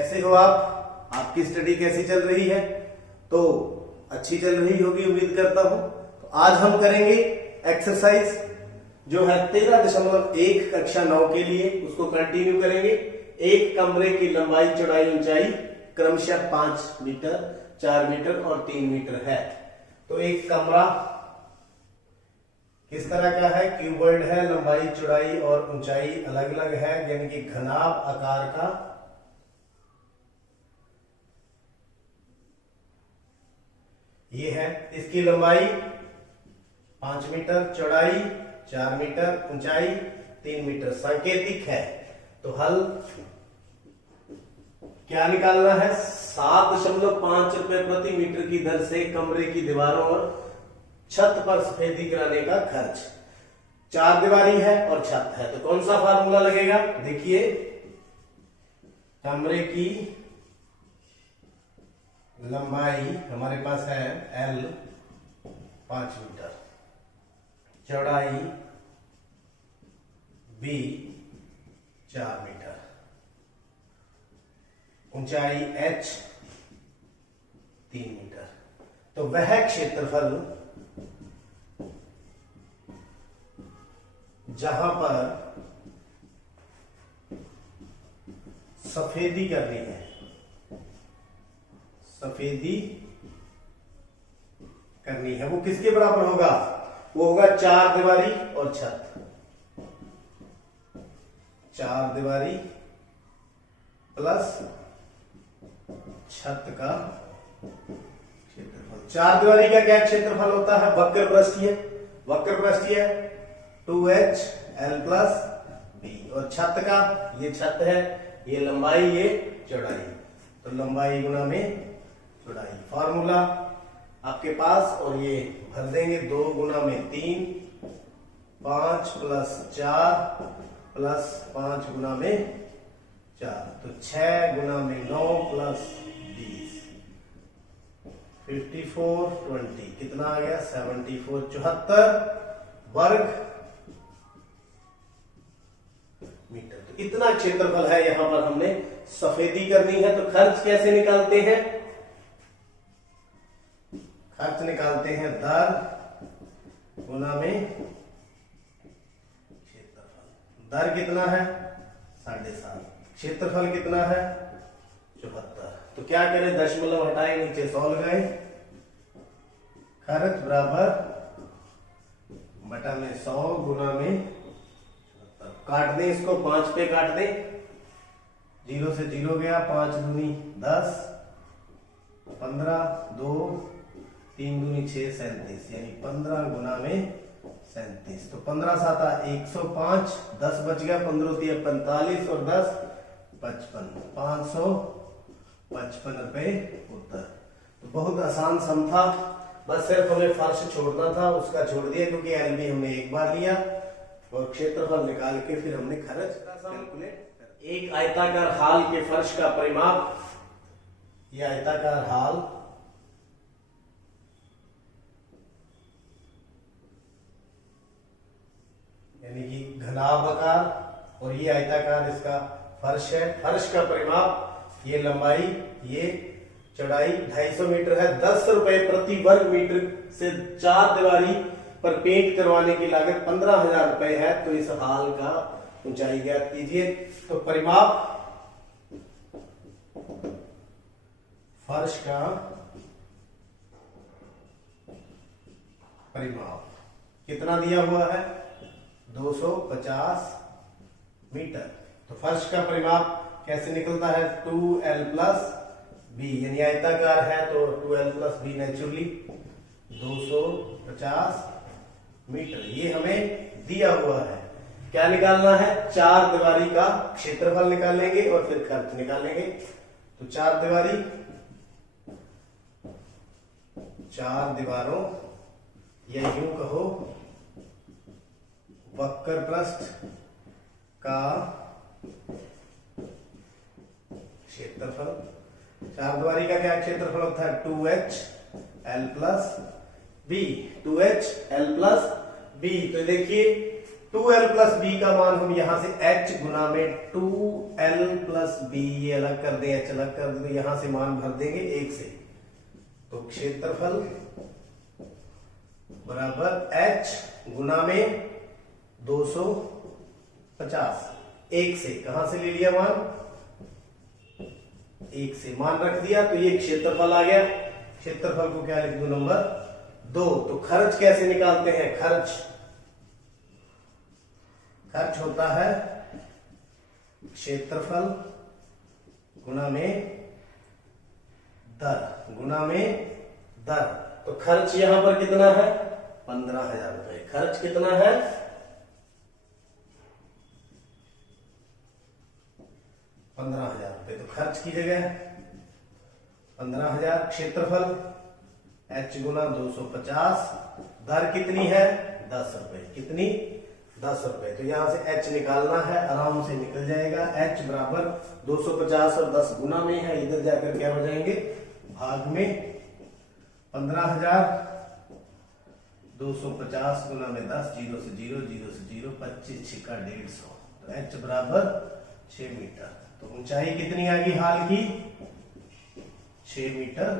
कैसे हो आप? आपकी स्टडी कैसी चल रही है? तो अच्छी चल रही होगी उम्मीद करता हूं। तो आज हम करेंगे एक्सरसाइज जो है 13.1 कक्षा 9 के लिए, उसको कंटिन्यू करेंगे। एक कमरे की लंबाई चौड़ाई ऊंचाई क्रमशः 5 मीटर, 4 मीटर और 3 मीटर है। तो एक कमरा किस तरह का है? क्यूबॉइड है, लंबाई चौड़ाई और ऊंचाई अलग अलग है, यानी कि घनाभ आकार का ये है। इसकी लंबाई 5 मीटर, चौड़ाई 4 मीटर, ऊंचाई 3 मीटर सांकेतिक है। तो हल क्या निकालना है? 7.5 रुपए प्रति मीटर की दर से कमरे की दीवारों और छत पर सफेदी कराने का खर्च। 4 दीवारी है और छत है, तो कौन सा फार्मूला लगेगा? देखिए, कमरे की लंबाई हमारे पास है L 5 मीटर, चौड़ाई B 4 मीटर, ऊंचाई H 3 मीटर। तो वह क्षेत्रफल जहां पर सफेदी करनी है, सफेदी करनी है, वो किसके बराबर होगा? वो होगा 4 दीवारी और छत। 4 दीवारी प्लस छत का क्षेत्रफल। 4 दीवारी का क्या क्षेत्रफल होता है? वक्र पृष्ठीय। वक्र पृष्ठीय 2h L प्लस B, और छत का, ये छत है, ये लंबाई, ये चौड़ाई, तो लंबाई गुना में चौड़ाई। फॉर्मूला आपके पास, और ये भर देंगे 2 गुना में 3, 5 प्लस 4 प्लस 5 गुना में 4, तो 6 गुना में 9 प्लस 20, 54, 20 कितना आ गया? 74, 74 वर्ग मीटर। तो इतना क्षेत्रफल है, यहां पर हमने सफेदी करनी है। तो खर्च कैसे निकालते हैं? खर्च निकालते हैं दर गुना में क्षेत्रफल। दर कितना है? 7.5। क्षेत्रफल कितना है? 74। तो क्या करें? दशमलव हटाए, नीचे 100 लगाए। खर्च बराबर बटा में 100 गुना में, काट दें इसको, 5 पे काट दें, 0 से 0 गया, 5 दूनी 10, 15, 2, 3 दूनी 6, 37, यानी 15 गुना में 37। तो 15 साता 105, 10 बच गया, 15 दिया 45 और 10 55, 555 रुपए उत्तर। तो बहुत आसान सम था, बस सिर्फ हमें फर्श छोड़ना था, उसका छोड़ दिया क्योंकि एलबी हमने एक बार लिया, और क्षेत्रफल निकाल के फिर हमने खर्च कैलकुलेट। एक आयताकार हाल के फर्श का परिमाप, यह आयताकार हाल यानी कि घनाभ आकार, और ये आयताकार इसका फर्श है। फर्श का परिमाप, ये लंबाई, ये चौड़ाई 250 मीटर है। 10 रुपए प्रति वर्ग मीटर से 4 दीवारी पर पेंट करवाने की लागत 15,000 रुपए है। तो इस हाल का ऊंचाई ज्ञात कीजिए। तो परिमाप फर्श का परिमाप कितना दिया हुआ है? 250 मीटर। तो फर्श का परिमाप कैसे निकलता है? 2L प्लस B, यानी आयताकार है तो 2L plus B naturally 250 metre. ये हमें दिया हुआ है। क्या निकालना है? 4 दीवारी का क्षेत्रफल निकालेंगे और फिर खर्च निकालेंगे। तो 4 दीवारी, 4 दीवारों, या यूं कहो वक्र पृष्ठ का क्षेत्रफल। 4 दीवारी का क्या क्षेत्रफल होता है? 2h L plus B, 2h L plus B। तो देखिए 2l प्लस बी का मान हम यहां से h गुना में 2l प्लस बी, ये अलग कर दें, h अलग कर दें, तो यहां से मान भर देंगे 1 से। तो क्षेत्रफल बराबर h गुना में 250, 1 से, कहां से ले लिया मान, 1 से मान रख दिया, तो ये क्षेत्रफल आ गया। क्षेत्रफल को क्या लिख दूं, नंबर 2। तो खर्च कैसे निकालते हैं, खर्च होता है क्षेत्रफल गुना में दर। तो खर्च यहां पर कितना है, 15,000 रुपए। खर्च कितना है, 15,000 रुपए। तो खर्च की जगह 15,000, क्षेत्रफल h गुना 250, दर कितनी है, 10 रुपए। कितनी, 10 रुपए। तो यहां से h निकालना है, आराम से निकल जाएगा। h बराबर 250 और 10 गुना में है, इधर जाकर क्या हो जाएंगे, भाग में। 15,000 250 गुना में 10, 0 से 0, 0 से 0, 25 छिका 150। तो h बराबर 6 मीटर। तो ऊंचाई कितनी आ गई हाल की, 6 मीटर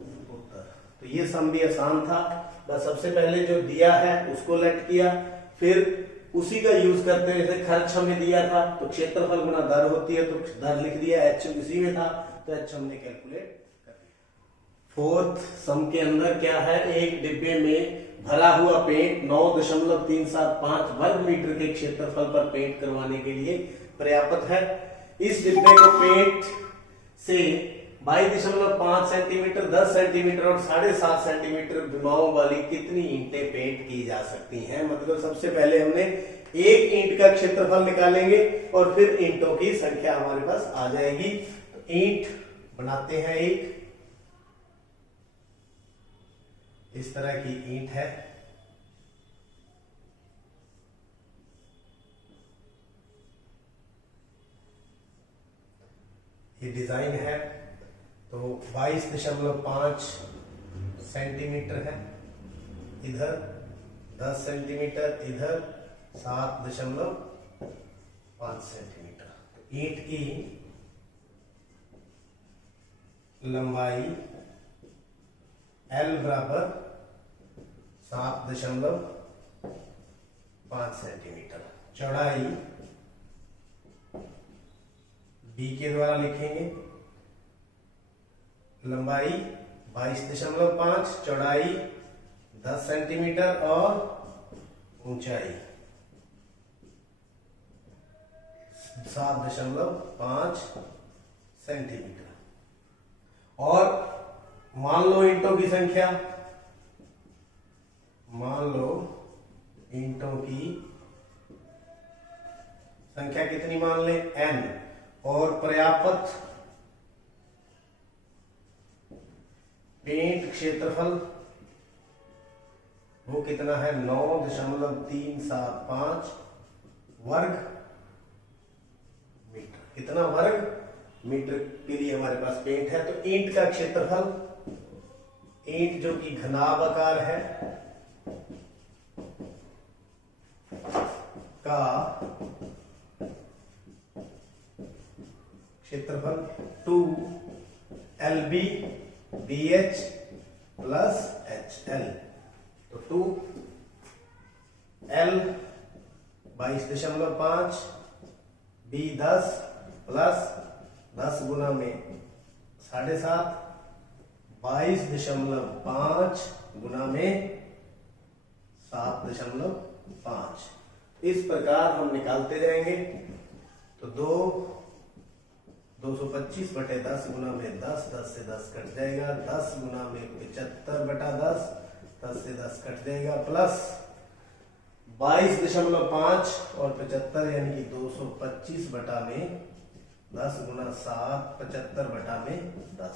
उत्तर। तो ये सम भी आसान था, बस सबसे पहले जो दिया है उसको लेट किया, फिर उसी का यूज करते हैं। जैसे खर्च हमें दिया था तो क्षेत्रफल गुना दर होती है, तो दर लिख दिया, h इसी में था तो h हमने कैलकुलेट कर दिया। फोर्थ सम के अंदर क्या है, एक डिब्बे में भरा हुआ पेंट 9.375 वर्ग मीटर के क्षेत्रफल पर पेंट करवाने के लिए पर्याप्त है। इस डिब्बे को पेंट से 22.5 सेंटीमीटर, 10 सेंटीमीटर और 7.5 सेंटीमीटर विमाओं वाली कितनी ईंटें पेंट की जा सकती हैं। मतलब सबसे पहले हमने एक ईंट का क्षेत्रफल निकालेंगे और फिर ईंटों की संख्या हमारे पास आ जाएगी। तो ईंट बनाते हैं, एक इस तरह की ईंट है, ये डिजाइन है। तो 22.5 सेंटीमीटर है, इधर 10 सेंटीमीटर, इधर 7.5 सेंटीमीटर। तो ईंट की लंबाई L बराबर 7.5 सेंटीमीटर, चौड़ाई B के द्वारा लिखेंगे। लंबाई 22.5, चौड़ाई 10 सेंटीमीटर और ऊंचाई 7.5 सेंटीमीटर। और मान लो ईंटों की संख्या, कितनी मान लें, n। और पर्याप्त पेंट क्षेत्रफल वो कितना है, 9.375 वर्ग मीटर। कितना वर्ग मीटर के लिए हमारे पास पेंट है। तो ईंट का क्षेत्रफल, ईंट जो कि घनाभ आकार है का क्षेत्रफल 2LB BH प्लस HL। तो 2L 22.5, B 10 प्लस 10 गुना में 7.5, 22.5 गुना में 7.5। इस प्रकार हम निकालते जाएंगे। तो 225 बटे 10 गुना में 10, 10 से 10 कट जाएगा, 10 गुना में 75 बटा 10, 10 से 10 कट जाएगा, प्लस 22.5 और 75 यानी कि 225 बटा में 10 गुना 7, 75 बटा में 10।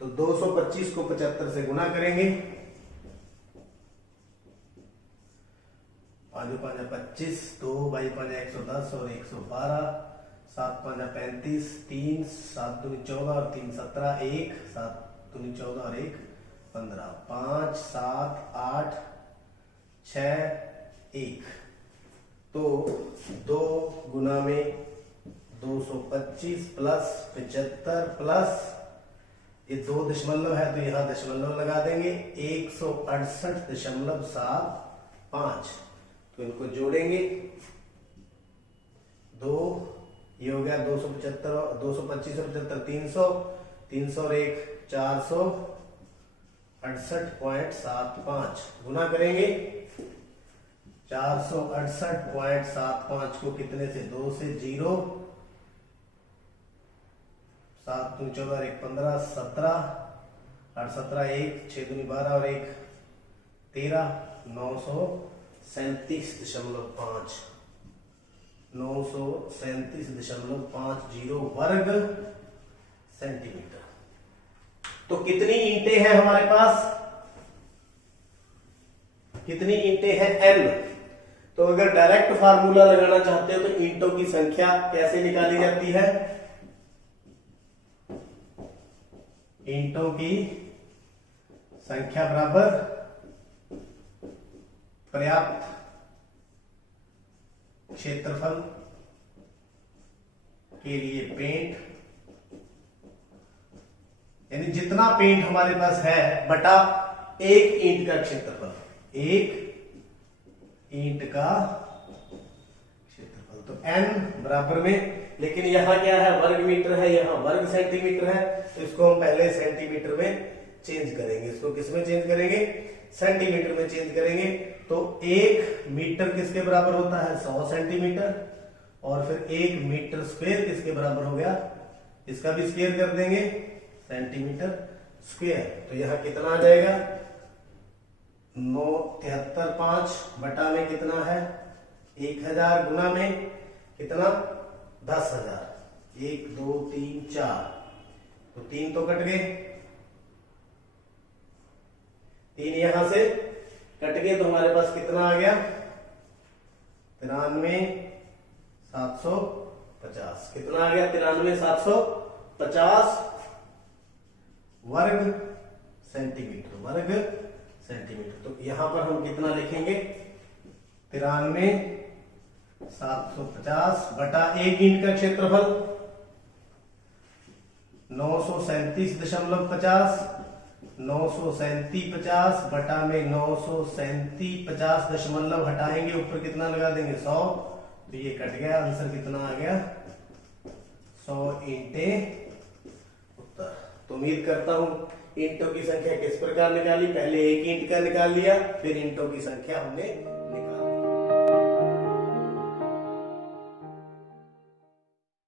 तो 225 को 75 से गुना करेंगे, 5 5 25, 2 बाई 5 110 और 112, 7 5 35, 3 7 दूनी 14 और 3 17, 1 7 दूनी 14 और 1 15, 5 7 8 6 1 तो 2 गुना में 225 प्लस 75 प्लस ये 2 दशमलव है तो यहां दशमलव लगा देंगे 168.75। तो इनको जोड़ेंगे 2 ये हो गया 225 और 75 300 300 और 1 468.75 गुना करेंगे 468.75 को कितने से 2 से 0 7 दूनी 14 1 15 17 8 17 1 6 दूनी 12 और 1 13 937.5 937.50 वर्ग सेंटीमीटर। तो कितनी ईंटें हैं हमारे पास, कितनी ईंटें हैं n। तो अगर डायरेक्ट फार्मूला लगाना चाहते हो तो ईंटों की संख्या कैसे निकाली जाती है, ईंटों की संख्या बराबर पर्याप्त क्षेत्रफल के लिए पेंट, यानी जितना पेंट हमारे पास है बटा एक ईंट का क्षेत्रफल, एक ईंट का क्षेत्रफल। तो n बराबर में, लेकिन यहां क्या है वर्ग मीटर है, यहां वर्ग सेंटीमीटर है, तो इसको हम पहले सेंटीमीटर में चेंज करेंगे। इसको किस में चेंज करेंगे, सेंटीमीटर में चेंज करेंगे। तो 1 मीटर किसके बराबर होता है 100 सेंटीमीटर, और फिर 1 मीटर स्क्वायर किसके बराबर हो गया, इसका भी स्क्वायर कर देंगे सेंटीमीटर स्क्वायर। तो यहां कितना आ जाएगा 973.5 बटा में कितना है 1000 गुना में कितना 10,000 1 2 3 4, तो 3 तो कट गए, 3 यहां से कट गए, तो हमारे पास कितना आ गया 93,750। कितना आ गया 93,750 वर्ग सेंटीमीटर, वर्ग सेंटीमीटर। तो यहां पर हम कितना लिखेंगे 93,750 बटा एक ईंट का क्षेत्रफल 937.50, 937.50 बटा में 937.50 दशमलव हटाएंगे, ऊपर कितना लगा देंगे 100, तो ये कट गया, आंसर कितना आ गया 100 ईंटें उत्तर। तो उम्मीद करता हूं ईंटों की संख्या किस प्रकार निकाली, पहले एक ईंट का निकाल लिया, फिर ईंटों की संख्या हमने